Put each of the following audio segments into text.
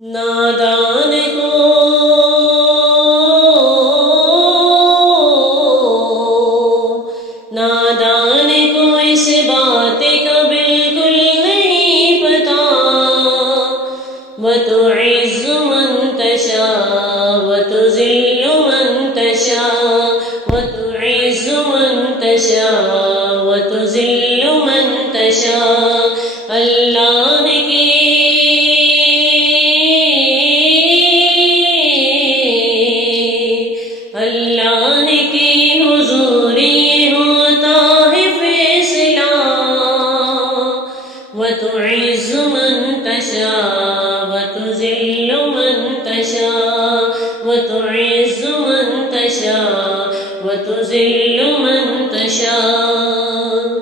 نادان کو اس بات کا بالکل نہیں پتا، وَتُعِزُّ مَن تَشَاءُ وَتُذِلُّ مَن تَشَاءُ وَتُعِزُّ مَن تَشَاءُ وَتُذِلُّ مَن تَشَاءُ۔ اللہ کی حضور یہ ہوتا ہے فیصلہ، وَتُعِزُّ مَن تَشَاءُ وَتُذِلُّ مَن تَشَاءُ وَتُعِزُّ مَن تَشَاءُ وَتُذِلُّ مَن تَشَاءُ۔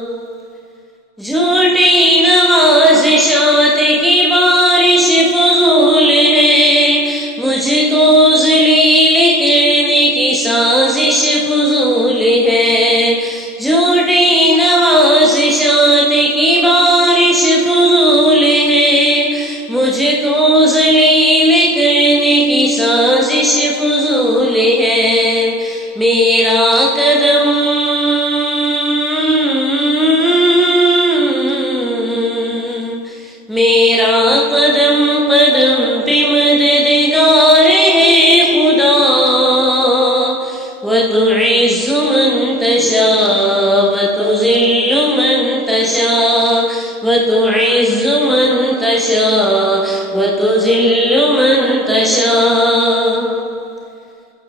جھوٹی نوازشات کی بارش فضول ہے، مجھ کو ذلیل کرنے کی سازش فضول ہے۔ جھوٹی نوازشات کی بارش فضول ہے، مجھ کو ذلیل کرنے کی سازش فضول ہے۔ میرا قدم قدم پہ مددگار ہے خدا، وَتُعِزُّ مَن تَشَاءُ وَتُذِلُّ مَن تَشَاءُ وَتُعِزُّ مَن تَشَاءُ وَتُذِلُّ مَن تَشَاءُ۔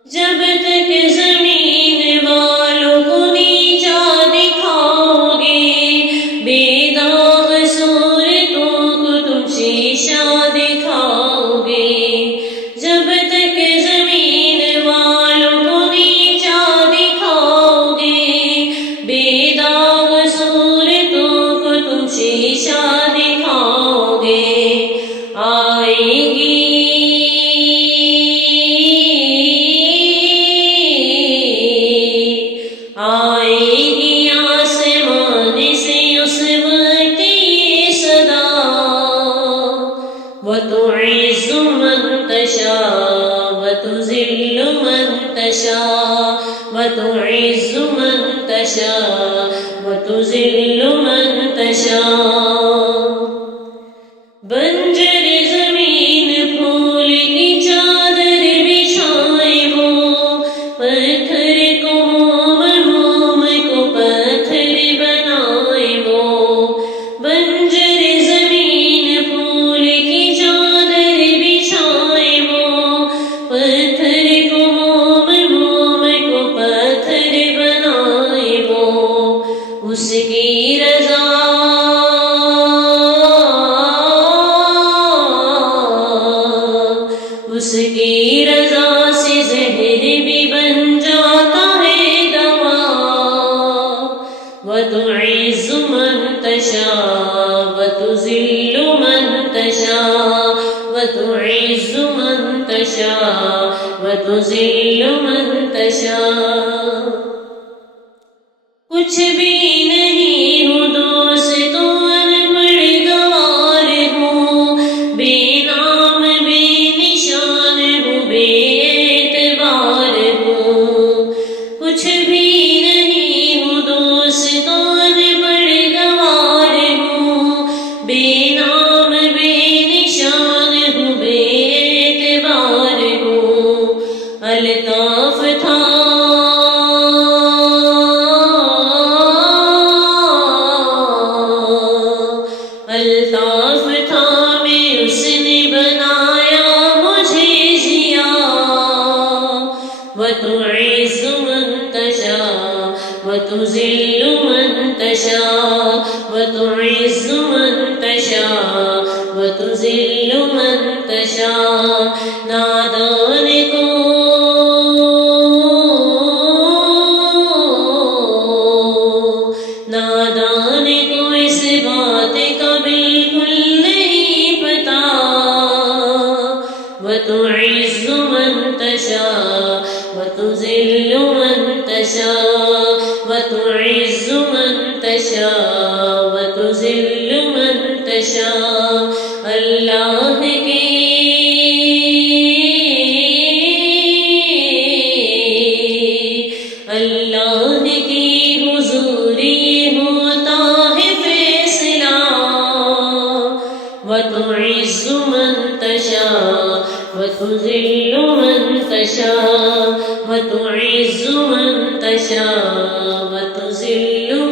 جب تک زمین والوں کو نیچا دکھاؤ گے، بے داغ صورتوں کو تم شیشہ دکھاؤ گے۔ جب تک زمین والوں کو نیچا دکھاؤ گے، بے داغ صورتوں کو تم شیشہ دکھاؤ گے۔ آئے گی آسمان سے اس وقت یہ صدا، وَتُعِزُّ مَن تَشَاءُ وَتُذِلُّ مَن تَشَاءُ وَتُعِزُّ مَن تَشَاءُ وَتُذِلُّ مَن تَشَاءُ۔ بنجر زمین پھول کی چادر بچھائے وہ، پتھر کو موم کو پتھر بنائے وہ۔ بنجر زمین پھول کی چادر بچھائے وہ، پتھر کو موم کو پتھر بنائے وہ۔ اس کی رضا سے زہر بھی بن جاتا ہے دوا، وَتُعِزُّ مَن تَشَاءُ وَتُذِلُّ مَن تَشَاءُ وَتُعِزُّ مَن تَشَاءُ وَتُذِلُّ مَن تَشَاءُ۔ کچھ بھی نہیں ہوں دوستوں، ان پڑھ گوار ہوں، بے نام بے نشان ہوں، بے اعتبار ہوں۔ کچھ بھی نہیں ہوں دوستوں، ان پڑھ گوار ہوں، بے نام بے نشان ہوں، بے اعتبار ہوں۔ الطاف تھا میں اس نے بنایا مجھے ضیاء، وَتُعِزُّ مَن تَشَاءُ وَتُذِلُّ مَن تَشَاءُ وَتُعِزُّ مَن تَشَاءُ وَتُذِلُّ مَن تَشَاءُ۔ نادان کو اس بات کا بالکل نہیں پتا، وَتُعِزُّ مَن تَشَاءُ وَتُذِلُّ مَن تَشَاءُ وَتُعِزُّ مَن تَشَاءُ وَتُذِلُّ مَن تَشَاءُ۔ اللہ کی اللہ کی حضور یہ ہوتا ہے فیصلہ وتعز من تشاء وتذل من تشاء وتعز من تشاء وتذل